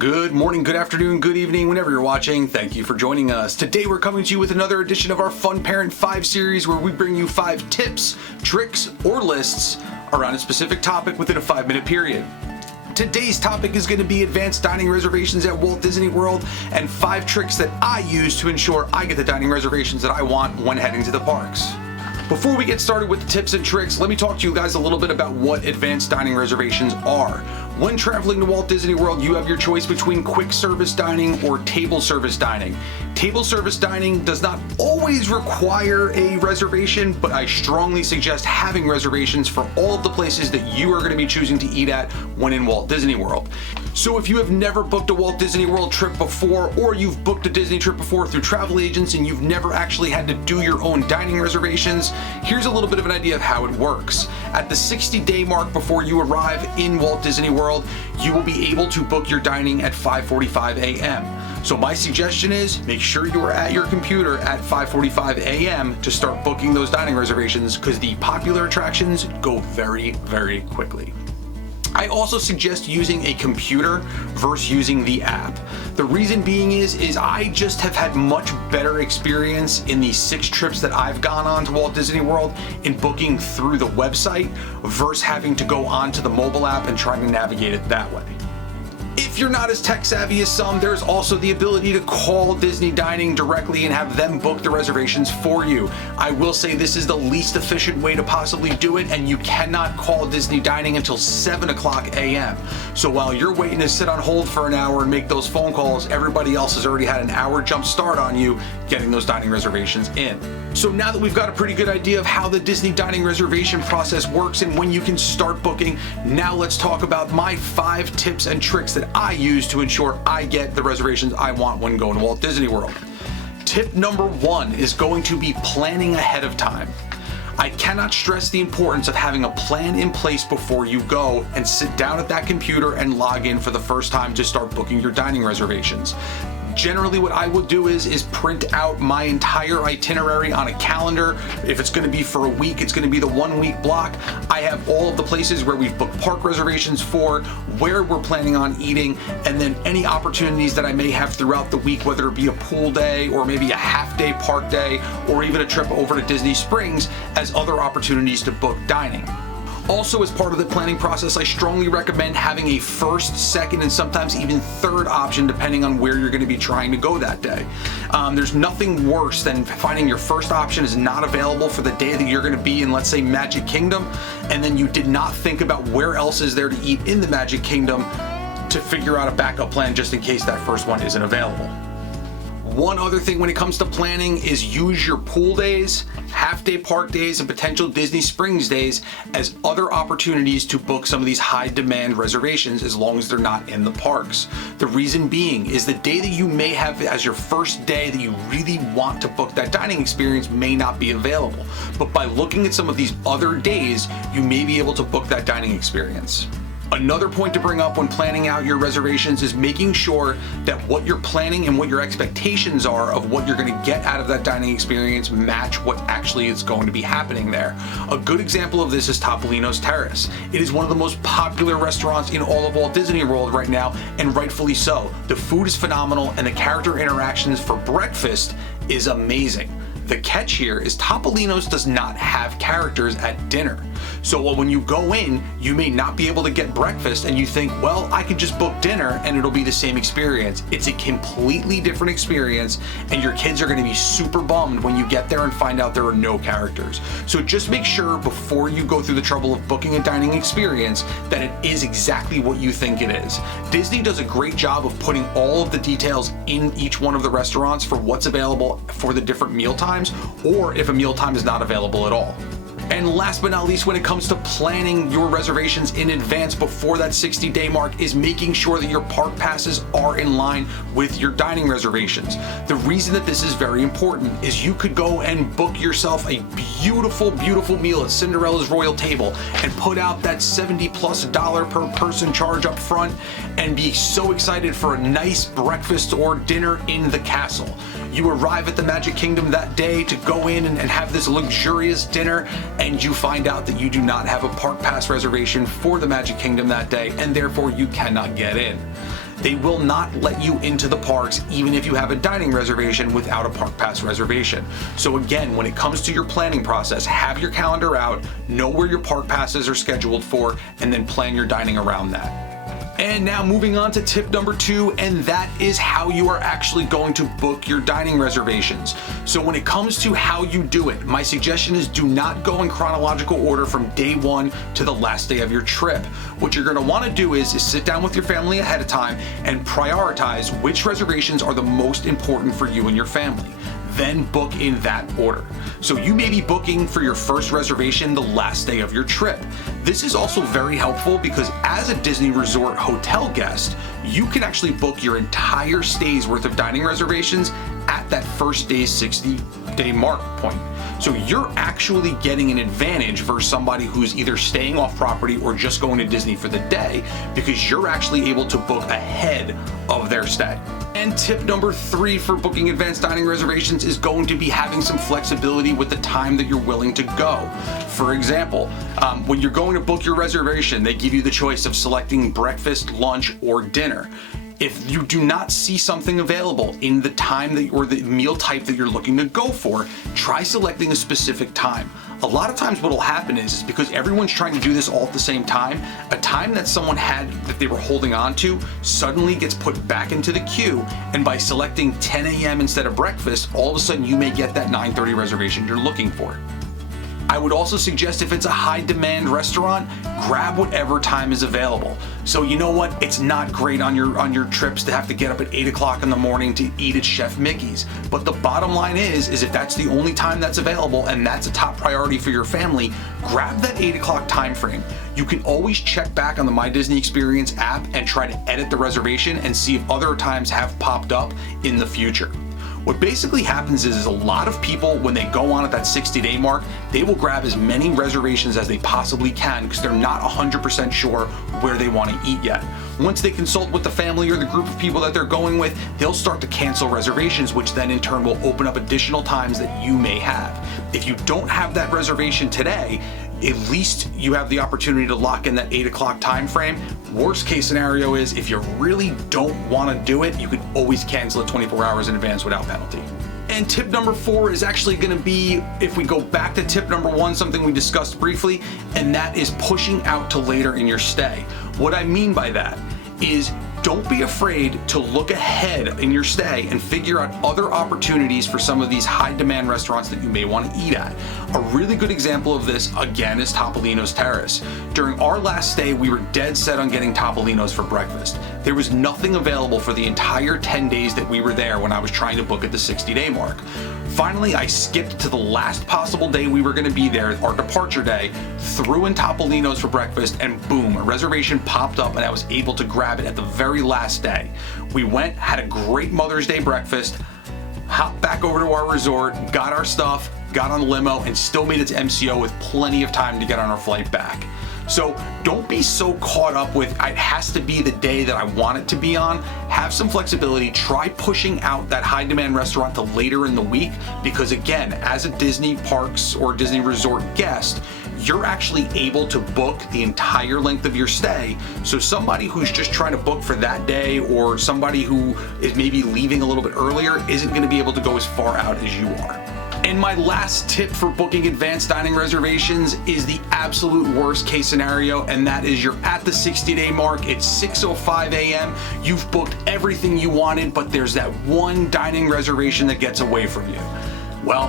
Good morning, good afternoon, good evening, whenever you're watching. Thank you for joining us. Today we're coming to you with another edition of our Fun Parent 5 series where we bring you 5 tips, tricks, or lists around a specific topic within a 5-minute period. Today's topic is going to be advanced dining reservations at Walt Disney World and 5 tricks that I use to ensure I get the dining reservations that I want when heading to the parks. Before we get started with the tips and tricks, let me talk to you guys a little bit about what advanced dining reservations are. When traveling to Walt Disney World, you have your choice between quick service dining or table service dining. Table service dining does not always require a reservation, but I strongly suggest having reservations for all of the places that you are going to be choosing to eat at when in Walt Disney World. So if you have never booked a Walt Disney World trip before, or you've booked a Disney trip before through travel agents and you've never actually had to do your own dining reservations, here's a little bit of an idea of how it works. At the 60-day mark before you arrive in Walt Disney World, you will be able to book your dining at 5:45 a.m. So my suggestion is make sure you are at your computer at 5:45 a.m. to start booking those dining reservations because the popular attractions go very, very quickly. I also suggest using a computer versus using the app. The reason being is I just have had much better experience in the 6 trips that I've gone on to Walt Disney World in booking through the website versus having to go onto the mobile app and trying to navigate it that way. If you're not as tech savvy as some, there's also the ability to call Disney Dining directly and have them book the reservations for you. I will say this is the least efficient way to possibly do it, and you cannot call Disney Dining until 7 o'clock a.m. So while you're waiting to sit on hold for an hour and make those phone calls, everybody else has already had an hour jump start on you getting those dining reservations in. So now that we've got a pretty good idea of how the Disney dining reservation process works and when you can start booking, now let's talk about my 5 tips and tricks that I use to ensure I get the reservations I want when going to Walt Disney World. Tip number 1 is going to be planning ahead of time. I cannot stress the importance of having a plan in place before you go and sit down at that computer and log in for the first time to start booking your dining reservations. Generally what I will do is print out my entire itinerary on a calendar. If it's going to be for a week, it's going to be the 1-week block. I have all of the places where we've booked park reservations for, where we're planning on eating, and then any opportunities that I may have throughout the week, whether it be a pool day or maybe a half-day park day or even a trip over to Disney Springs as other opportunities to book dining. Also, as part of the planning process, I strongly recommend having a first, second, and sometimes even third option depending on where you're going to be trying to go that day. There's nothing worse than finding your first option is not available for the day that you're going to be in, let's say, Magic Kingdom, and then you did not think about where else is there to eat in the Magic Kingdom to figure out a backup plan just in case that first one isn't available. One other thing when it comes to planning is use your pool days, half-day park days, and potential Disney Springs days as other opportunities to book some of these high-demand reservations as long as they're not in the parks. The reason being is the day that you may have as your first day that you really want to book that dining experience may not be available. But by looking at some of these other days, you may be able to book that dining experience. Another point to bring up when planning out your reservations is making sure that what you're planning and what your expectations are of what you're going to get out of that dining experience match what actually is going to be happening there. A good example of this is Topolino's Terrace. It is one of the most popular restaurants in all of Walt Disney World right now, and rightfully so. The food is phenomenal and the character interactions for breakfast is amazing. The catch here is Topolino's does not have characters at dinner. So when you go in, you may not be able to get breakfast and you think, well, I can just book dinner and it'll be the same experience. It's a completely different experience and your kids are going to be super bummed when you get there and find out there are no characters. So just make sure before you go through the trouble of booking a dining experience that it is exactly what you think it is. Disney does a great job of putting all of the details in each one of the restaurants for what's available for the different meal times, or if a mealtime is not available at all. And last but not least, when it comes to planning your reservations in advance before that 60-day mark is making sure that your park passes are in line with your dining reservations. The reason that this is very important is you could go and book yourself a beautiful, beautiful meal at Cinderella's Royal Table and put out that $70+ per person charge up front and be so excited for a nice breakfast or dinner in the castle. You arrive at the Magic Kingdom that day to go in and have this luxurious dinner, and you find out that you do not have a park pass reservation for the Magic Kingdom that day, and therefore you cannot get in. they will not let you into the parks even if you have a dining reservation without a park pass reservation. So again, when it comes to your planning process, have your calendar out, know where your park passes are scheduled for, and then plan your dining around that. And now moving on to tip number 2, and that is how you are actually going to book your dining reservations. So when it comes to how you do it, my suggestion is do not go in chronological order from day 1 to the last day of your trip. What you're gonna wanna do is sit down with your family ahead of time and prioritize which reservations are the most important for you and your family. Then book in that order. So you may be booking for your first reservation the last day of your trip. This is also very helpful because as a Disney Resort hotel guest, you can actually book your entire stay's worth of dining reservations at that first day's 60-day mark point. So you're actually getting an advantage versus somebody who's either staying off property or just going to Disney for the day, because you're actually able to book ahead of their stay. And tip number 3 for booking advanced dining reservations is going to be having some flexibility with the time that you're willing to go. For example, when you're going to book your reservation, they give you the choice of selecting breakfast, lunch, or dinner. If you do not see something available in the time that, or the meal type that you're looking to go for, try selecting a specific time. A lot of times what will happen is because everyone's trying to do this all at the same time, a time that someone had that they were holding on to suddenly gets put back into the queue, and by selecting 10 a.m. instead of breakfast, all of a sudden you may get that 9:30 reservation you're looking for. I would also suggest if it's a high demand restaurant, grab whatever time is available. So you know what? It's not great on your trips to have to get up at 8 o'clock in the morning to eat at Chef Mickey's. But the bottom line is if that's the only time that's available and that's a top priority for your family, grab that 8 o'clock time frame. You can always check back on the My Disney Experience app and try to edit the reservation and see if other times have popped up in the future. What basically happens is a lot of people, when they go on at that 60-day mark, they will grab as many reservations as they possibly can because they're not 100% sure where they want to eat yet. Once they consult with the family or the group of people that they're going with, they'll start to cancel reservations, which then in turn will open up additional times that you may have. If you don't have that reservation today, at least you have the opportunity to lock in that 8 o'clock time frame. Worst case scenario is if you really don't want to do it, you can always cancel it 24 hours in advance without penalty. And tip number 4 is actually going to be, if we go back to tip number 1, something we discussed briefly, and that is pushing out to later in your stay. What I mean by that is don't be afraid to look ahead in your stay and figure out other opportunities for some of these high demand restaurants that you may want to eat at. A really good example of this, again, is Topolino's Terrace. During our last stay, we were dead set on getting Topolino's for breakfast. There was nothing available for the entire 10 days that we were there when I was trying to book at the 60-day mark. Finally, I skipped to the last possible day we were going to be there, our departure day, threw in Topolino's for breakfast, and boom, a reservation popped up and I was able to grab it at the very last day. We went, had a great Mother's Day breakfast, hopped back over to our resort, got our stuff, got on the limo, and still made it to MCO with plenty of time to get on our flight back. So don't be so caught up with it has to be the day that I want it to be on. Have some flexibility. Try pushing out that high demand restaurant to later in the week, because again, as a Disney Parks or Disney Resort guest, you're actually able to book the entire length of your stay. So somebody who's just trying to book for that day, or somebody who is maybe leaving a little bit earlier, isn't going to be able to go as far out as you are. And my last tip for booking advanced dining reservations is the absolute worst case scenario, and that is you're at the 60-day mark, it's 6:05 a.m., you've booked everything you wanted, but there's that one dining reservation that gets away from you. Well,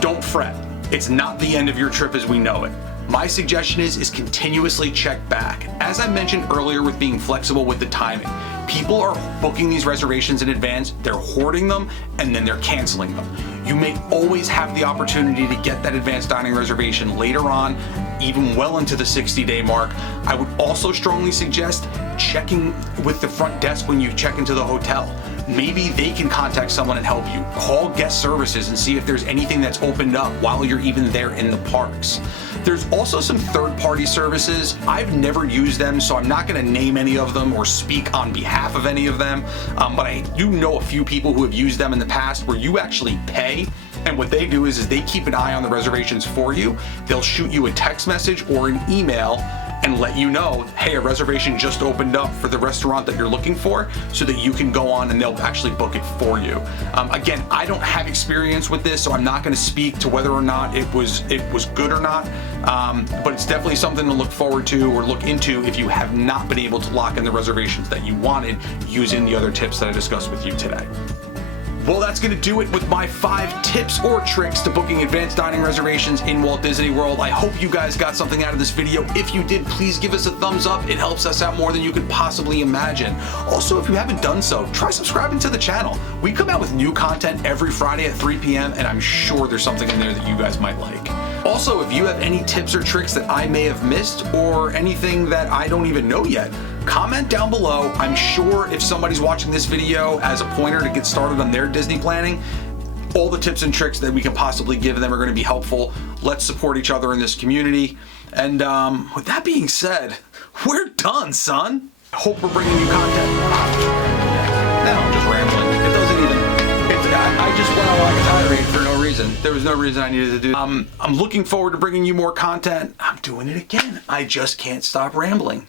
don't fret. It's not the end of your trip as we know it. My suggestion is continuously check back. As I mentioned earlier with being flexible with the timing, people are booking these reservations in advance, they're hoarding them, and then they're canceling them. You may always have the opportunity to get that advanced dining reservation later on, even well into the 60-day mark. I would also strongly suggest checking with the front desk when you check into the hotel. Maybe they can contact someone and help you. Call guest services and see if there's anything that's opened up while you're even there in the parks. There's also some third-party services. I've never used them, so I'm not going to name any of them or speak on behalf of any of them, but I do know a few people who have used them in the past where you actually pay, and what they do is they keep an eye on the reservations for you. They'll shoot you a text message or an email and let you know, hey, a reservation just opened up for the restaurant that you're looking for, so that you can go on and they'll actually book it for you. Again, I don't have experience with this, so I'm not going to speak to whether or not it was good or not, but it's definitely something to look forward to or look into if you have not been able to lock in the reservations that you wanted using the other tips that I discussed with you today. Well, that's going to do it with my 5 tips or tricks to booking advanced dining reservations in Walt Disney World. I hope you guys got something out of this video. If you did, please give us a thumbs up. It helps us out more than you could possibly imagine. Also, if you haven't done so, try subscribing to the channel. We come out with new content every Friday at 3 p.m. and I'm sure there's something in there that you guys might like. Also, if you have any tips or tricks that I may have missed or anything that I don't even know yet, comment down below. I'm sure if somebody's watching this video as a pointer to get started on their Disney planning, all the tips and tricks that we can possibly give them are going to be helpful. Let's support each other in this community. And with that being said, we're done, son. I hope we're bringing you content. Now I'm just rambling. It doesn't even... I just went on like a tirade for no reason. There was no reason I needed to do. I'm looking forward to bringing you more content. I'm doing it again. I just can't stop rambling.